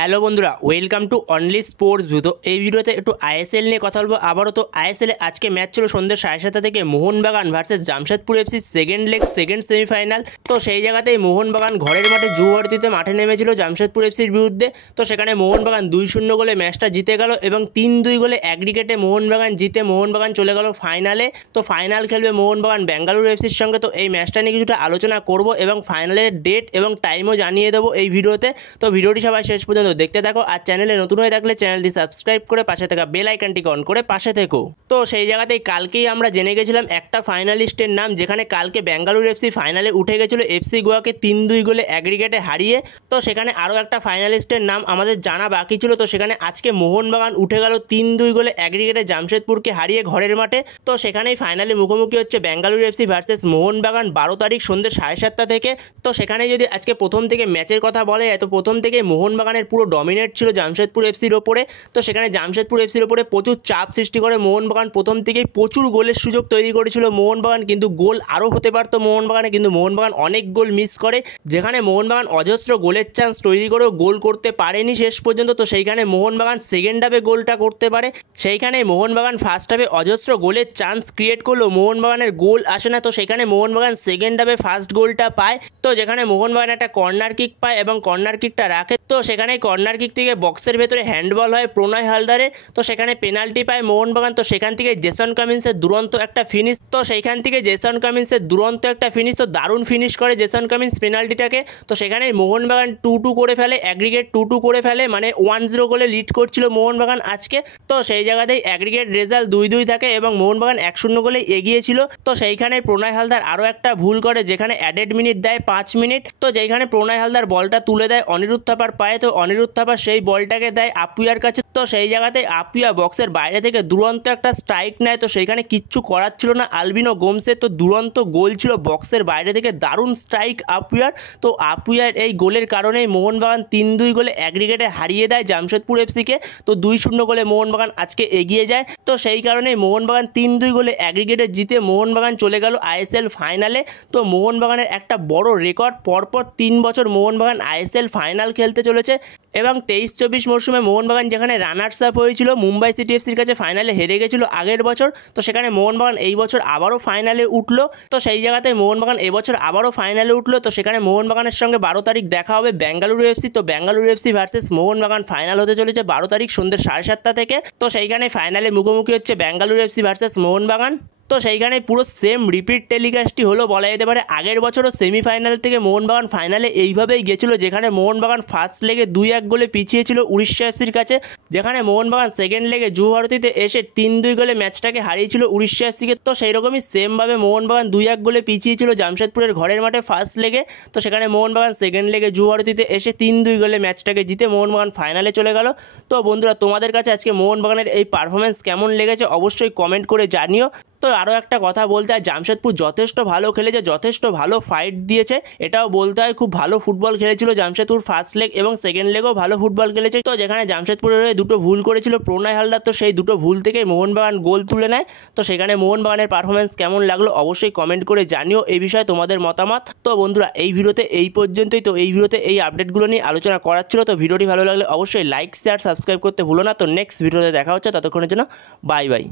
Hello বন্ধুরা, welcome to only sports view. তো এই ভিডিওতে একটু আইএসএল নিয়ে কথা বলবো আবারও। তো আইএসএলে আজকে ম্যাচ ছিল সন্ধ্যে 7:30 থেকে Mohun Bagan versus Jamshedpur FC second leg second semifinal. তো সেই জায়গাতেই মোহনবাগান ঘরের মাঠে জুয়ারতিতে মাঠে নেমেছিল জামশেদপুর এফসির বিরুদ্ধে। তো সেখানে মোহনবাগান 2-0 গোলে ম্যাচটা জিতে গেল এবং 3-2 গোলে অ্যাগ্রিগেটে মোহনবাগান জিতে মোহনবাগান চলে গেল ফাইনালে। তো ফাইনাল খেলবে মোহনবাগান বেঙ্গালুরু এফসির সঙ্গে। তো এই ম্যাচটা নিয়ে কিছুটা আলোচনা করব এবং ফাইনালের ডেট এবং টাইমও জানিয়ে দেবো এই ভিডিওতে। তো ভিডিওটি সবাই শেষ পর্যন্ত দেখতে থাকো। আর চ্যানেলে নতুন হয়ে থাকলে চ্যানেলটি সাবস্ক্রাইব করে পাশে থাকা বেল আইকনটিকে অন করে পাশে থেকো। তো সেই জায়গাতেই কালকেই আমরা জেনে গেছিলাম একটা ফাইনালিস্টের নাম, যেখানে কালকে বেঙ্গালুরু এফসি ফাইনালে উঠে গেছিল এফসি গোয়াকে 3-2 গোলে অ্যাগ্রিগেটে হারিয়ে। তো সেখানে আরও একটা ফাইনালিস্টের নাম আমাদের জানা বাকি ছিল। তো সেখানে আজকে মোহনবাগান উঠে গেল 3-2 গোলে অ্যাগ্রিগেটে জামশেদপুরকে হারিয়ে ঘরের মাঠে। তো সেখানেই ফাইনালে মুখোমুখি হচ্ছে বেঙ্গালুরু এফসি ভার্সেস মোহনবাগান 12 তারিখ সন্ধ্যে 7:30 থেকে। তো সেখানে যদি আজকে প্রথম থেকে ম্যাচের কথা বলে যায়, তো প্রথম থেকে মোহনবাগানের পুরো ডমিনেট ছিল জামশেদপুর এফসির ওপরে। তো সেখানে জামশেদপুর এফসির ওপরে প্রচুর চাপ সৃষ্টি করে মোহনবাগান। প্রথম থেকেই প্রচুর গোলের সুযোগ তৈরি করেছিল মোহনবাগান, কিন্তু গোল আরও হতে পারতো মোহনবাগানে, কিন্তু মোহনবাগান অনেক গোল মিস করে। যেখানে মোহনবাগান অজস্র গোলের চান্স তৈরি করেও গোল করতে পারেনি শেষ পর্যন্ত। তো সেইখানে মোহনবাগান সেকেন্ড হাফে গোলটা করতে পারে। সেইখানে মোহনবাগান ফার্স্ট হাফে অজস্র গোলের চান্স ক্রিয়েট করলেও মোহনবাগানের গোল আসে না। তো সেখানে মোহনবাগান সেকেন্ড হাফে ফার্স্ট গোলটা পায়। তো যেখানে মোহনবাগান একটা কর্নার কিক পায় এবং কর্নার কিকটা রাখে। তো সেখানে কর্নার কিক থেকে বক্সের ভেতরে হ্যান্ডবল হয় প্রণয় হালদারে। তো সেখানে পেনাল্টি পায় মোহনবাগান। তো সেখান থেকে জেসন কামিন্সের দুরন্ত একটা ফিনিশ। তো সেইখান থেকে জেসন কামিন্সের দুরন্ত একটা ফিনিশ, তো দারুণ ফিনিশ করে জেসন কামিন্স পেনাল্টিটাকে। তো সেখানে মোহনবাগান 2-2 করে ফেলে, অ্যাগ্রিগেট 2-2 করে ফেলে, মানে 1-0 গোলে লিড করছিল মোহনবাগান আজকে। তো সেই জায়গাতেই অ্যাগ্রিগেট রেজাল্ট 2-2 থাকে এবং মোহনবাগান 1-0 গোলে এগিয়েছিল। তো সেইখানে প্রণয় হালদার আরও একটা ভুল করে, যেখানে অ্যাডেড মিনিট দেয় 5 মিনিট। তো যেখানে প্রণয় হালদার বলটা তুলে দেয় অনিরুদ্ধ থাপার পায়ে। তো অনিরুদ্ধ থাপা সেই বলটাকে দেয় আপুয়ার কাছে। তো সেই জায়গাতে আপুয়া বক্সের বাইরে থেকে দুরন্ত একটা স্ট্রাইক নেয়। তো সেইখানে কিচ্ছু করার ছিল না আলবিনো গোমসের। তো দুরন্ত গোল ছিল বক্সের বাইরে থেকে, দারুণ স্ট্রাইক আপুয়ার। তো আপুয়ার এই গোলের কারণেই মোহনবাগান 3-2 গোলে অ্যাগ্রিগেটে হারিয়ে দেয় জামশেদপুর এফসিকে। তো 2-0 গোলে মোহনবাগান আজকে এগিয়ে যায়। তো সেই কারণেই মোহনবাগান 3-2 গোলে অ্যাগ্রিগেটে জিতে মোহনবাগান চলে গেল আইএসএল ফাইনালে। তো মোহনবাগানের একটা বড় রেকর্ড, পরপর 3 বছর মোহনবাগান আইএসএল ফাইনাল খেলতে চলেছে। এবং 23-24 মরশুমে মোহনবাগান যেখানে রানার্স আপ হয়েছিল, মুম্বাই সিটি এফসির কাছে ফাইনালে হেরে গেছিল আগের বছর। তো সেখানে মোহনবাগান এই বছর আবারও ফাইনালে উঠলো। তো সেই জায়গাতে মোহনবাগান এবছর আবারও ফাইনালে উঠলো। তো সেখানে মোহনবাগানের সঙ্গে 12 তারিখ দেখা হবে বেঙ্গালুরু এফসি। তো Bengaluru FC versus Mohun Bagan final হতে চলেছে 12 তারিখ সন্ধ্যে 7:30 থেকে। তো সেইখানে ফাইনালে মুখোমুখি হচ্ছে বেঙ্গালুরু এফসি ভার্সেস মোহনবাগান। তো সেইখানে পুরো সেম রিপিট টেলিকাস্টই হলো বলা যেতে পারে। আগের বছরও সেমিফাইনাল থেকে মোহনবাগান ফাইনালে এইভাবেই গেছিলো, যেখানে মোহনবাগান ফার্স্ট লেগে 2-1 গোলে পিছিয়ে ছিল উড়িষ্যা এফসির কাছে। যেখানে মোহনবাগান সেকেন্ড লেগে জুভারতিতে এসে 3-2 গোলে ম্যাচটাকে হারিয়েছিল উড়িষ্যা এফসিকে। তো সেই রকমই সেমভাবে মোহনবাগান 2-1 গোলে পিছিয়ে ছিল জামশেদপুরের ঘরের মাঠে ফার্স্ট লেগে। তো সেখানে মোহনবাগান সেকেন্ড লেগে জুভারতিতে এসে 3-2 গোলে ম্যাচটাকে জিতে মোহনবাগান ফাইনালে চলে গেল। তো বন্ধুরা, তোমাদের কাছে আজকে মোহনবাগানের এই পারফরমেন্স কেমন লেগেছে অবশ্যই কমেন্ট করে জানিও। তো আরও একটা কথা বলতে হয়, জামশেদপুর যথেষ্ট ভালো খেলেছে, যথেষ্ট ভালো ফাইট দিয়েছে, এটাও বলতে হয়। খুব ভালো ফুটবল খেলেছিল জামশেদপুর ফার্স্ট লেগ এবং সেকেন্ড লেগও ভালো ফুটবল খেলেছে। তো যেখানে জামশেদপুরের হয়ে দুটো ভুল করেছিল প্রণয় হালদার, তো সেই দুটো ভুল থেকে মোহনবাগান গোল তুলে নেয়। তো সেখানে মোহনবাগানের পারফরমেন্স কেমন লাগলো অবশ্যই কমেন্ট করে জানিও এই বিষয়ে তোমাদের মতামত। তো বন্ধুরা, এই ভিডিওতে এই পর্যন্তই। তো এই ভিডিওতে এই আপডেটগুলো নিয়ে আলোচনা করার ছিল। তো ভিডিওটি ভালো লাগলে অবশ্যই লাইক শেয়ার সাবস্ক্রাইব করতে ভুলো না। তো নেক্সট ভিডিওতে দেখা হচ্ছে, ততক্ষণের জন্য বাই বাই।